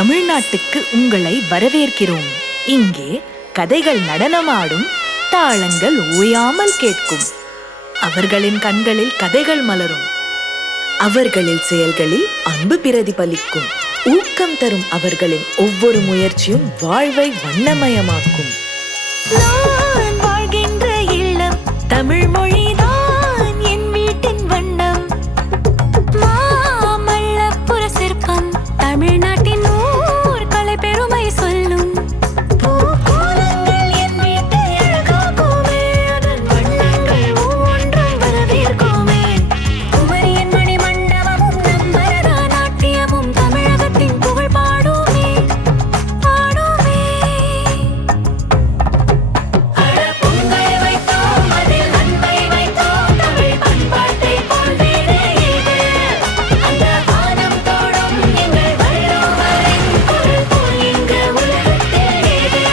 தமிழ்நாட்டுக்கு உங்களை வரவேற்கிறோம். இங்கே கதைகள் நடனமாடும், தாளங்கள் ஓயாமல் கேட்கும். அவர்களின் கண்களில் கதைகள் மலரும், அவர்களில் செயல்களில் அன்பு பிரதிபலிக்கும். ஊக்கம் தரும் அவர்களின் ஒவ்வொரு முயற்சியும் வாழ்வை வண்ணமயமாக்கும். நான் வாழ்கின்ற இல்லம் தமிழ் மொழிதான் என் வீட்டின் வண்ணம். மாமல்லபுர சிற்பம் தமிழ்நாட்டின் ஊர்களை பெருமை சொல்லும். பூக்கோலங்கள் என் வீட்டை அழகாக்குமே, அதன் வண்ணங்கள் ஒவ்வொன்றும் வரவேற்குமே. குமரியின் மணி மண்டபமும் நம் பரதநாட்டியமும் தமிழகத்தின் புகழ் பாடுமே பாடுமே. பொங்கல் வைத்தோம், அதில் அன்பை வைத்தோம், தமிழ் பண்பாட்டை போல் வேறு ஏது. அந்த வானம் தோடும் எங்கள் வள்ளுவரின் குரல் போல் இங்கு உலகத்தில் ஏது.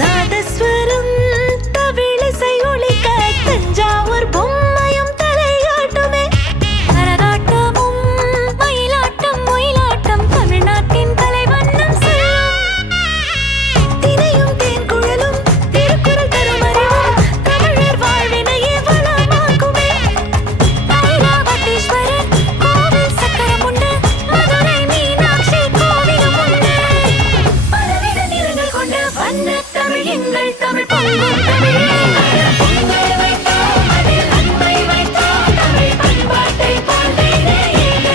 நாதஸ்வரம் தவிழிசை ஒலிக்க தஞ்சாவூர் பொம்மையும் தலையாட்டுமே. கரகாட்டமும் மயிலாட்டம் ஒயிலாட்டம் தமிழ்நாட்டின் தலைவண்ணம் சொல்லும். தினையும் தேன்குழலும் திருக்குறள் தரும் அறிவும் தமிழர் வாழ்வினையே வளமாக்குமே. ஐராவதீஸ்வரர் கோவில் சக்கரம் உண்டு, மதுரை மீனாட்சி கோவிலும் உண்டு. பலவித நிறங்கள் கொண்ட வண்ண தமிழ் எங்கள் தமிழ் பொங்கும் தமிழே. பொங்கல் வைத்தோம், அதில் அன்பை வைத்தோம், தமிழ் பண்பாட்டை போல் வேறு ஏது.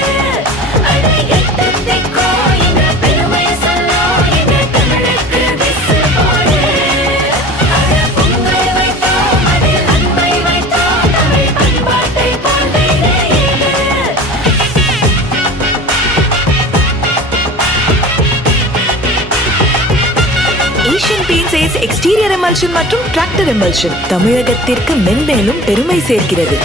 அடை எட்டு திக்கோ எங்க பெருமை சொல்லோ, எங்க தமிழுக்கு விசு போடு. பொங்கல் வைத்தோம், அதில் அன்பை வைத்தோம், தமிழ் பண்பாட்டை போல் வேறு ஏது. ஏஷியன் பெயிண்ட்ஸ் எக்ஸ்டீரியர் எமல்ஷன் மற்றும் டிராக்டர் எமல்ஷன் தமிழகத்திற்கு மென்மேலும் பெருமை சேர்க்கிறது.